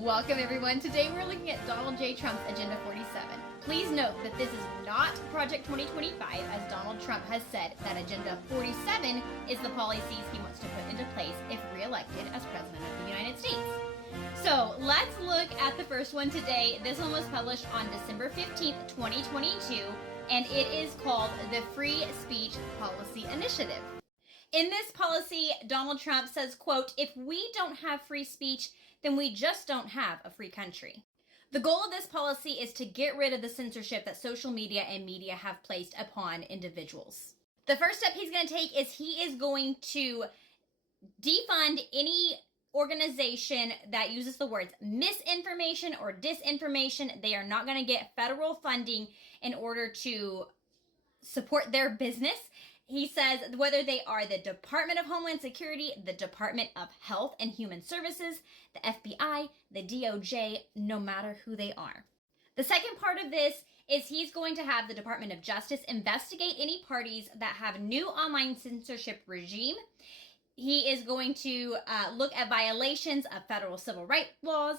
Welcome everyone. Today we're looking at Donald J. Trump's Agenda 47. Please note that this is not Project 2025, as Donald Trump has said that Agenda 47 is the policies he wants to put into place if re-elected as President of the United States. So let's look at the first one today. This one was published on December 15th, 2022, and it is called the Free Speech Policy Initiative. In this policy, Donald Trump says, quote, "If we don't have free speech, then we just don't have a free country." The goal of this policy is to get rid of the censorship that social media and media have placed upon individuals. The first step he's going to take is he is going to defund any organization that uses the words misinformation or disinformation. They are not going to get federal funding in order to support their business. He says whether they are the Department of Homeland Security, the Department of Health and Human Services, the FBI, the DOJ, no matter who they are. The second part of this is he's going to have the Department of Justice investigate any parties that have new online censorship regime. He is going to look at violations of federal civil rights laws,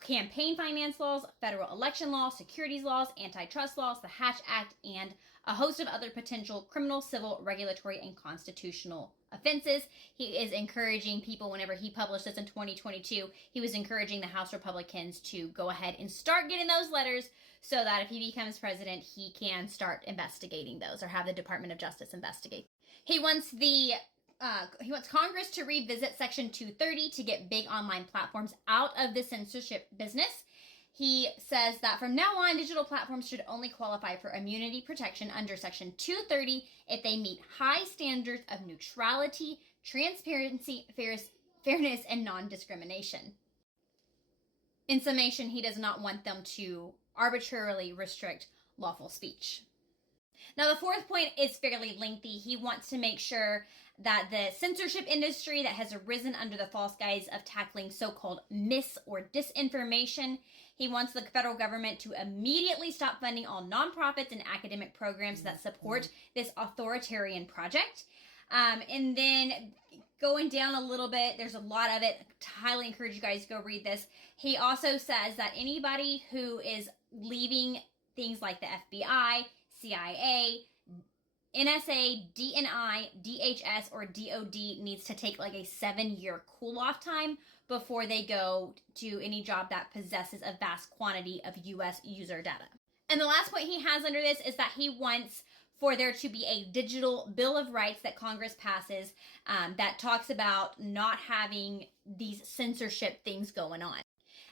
campaign finance laws, federal election laws, securities laws, antitrust laws, the Hatch Act, and a host of other potential criminal, civil, regulatory, and constitutional offenses. He is encouraging people, whenever he published this in 2022, he was encouraging the House Republicans to go ahead and start getting those letters so that if he becomes president, he can start investigating those or have the Department of Justice investigate. He wants Congress to revisit Section 230 to get big online platforms out of the censorship business. He says that from now on, digital platforms should only qualify for immunity protection under Section 230 if they meet high standards of neutrality, transparency, fairness, and non-discrimination. In summation, he does not want them to arbitrarily restrict lawful speech. Now, the fourth point is fairly lengthy. He wants to make sure that the censorship industry that has arisen under the false guise of tackling so-called mis- or disinformation, he wants the federal government to immediately stop funding all nonprofits and academic programs that support this authoritarian project. And then going down a little bit, there's a lot of it. I highly encourage you guys to go read this. He also says that anybody who is leaving things like the FBI, CIA, NSA, DNI, DHS, or DOD needs to take like a 7-year cool-off time before they go to any job that possesses a vast quantity of U.S. user data. And the last point he has under this is that he wants for there to be a digital Bill of Rights that Congress passes that talks about not having these censorship things going on.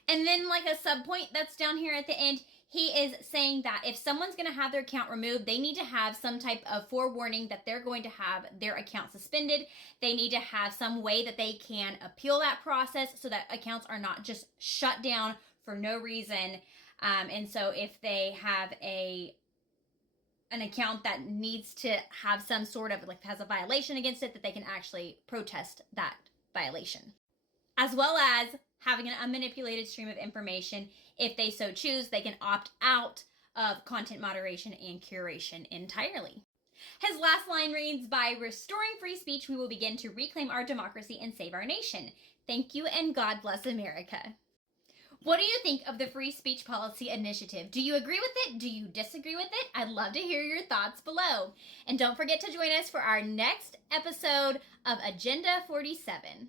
And then like a subpoint that's down here at the end, he is saying that if someone's going to have their account removed, they need to have some type of forewarning that they're going to have their account suspended. They need to have some way that they can appeal that process so that accounts are not just shut down for no reason. And so if they have an account that needs to have some sort of, like, has a violation against it, that they can actually protest that violation. As well as having an unmanipulated stream of information. If they so choose, they can opt out of content moderation and curation entirely. His last line reads, "By restoring free speech, we will begin to reclaim our democracy and save our nation. Thank you and God bless America." What do you think of the Free Speech Policy Initiative? Do you agree with it? Do you disagree with it? I'd love to hear your thoughts below. And don't forget to join us for our next episode of Agenda 47.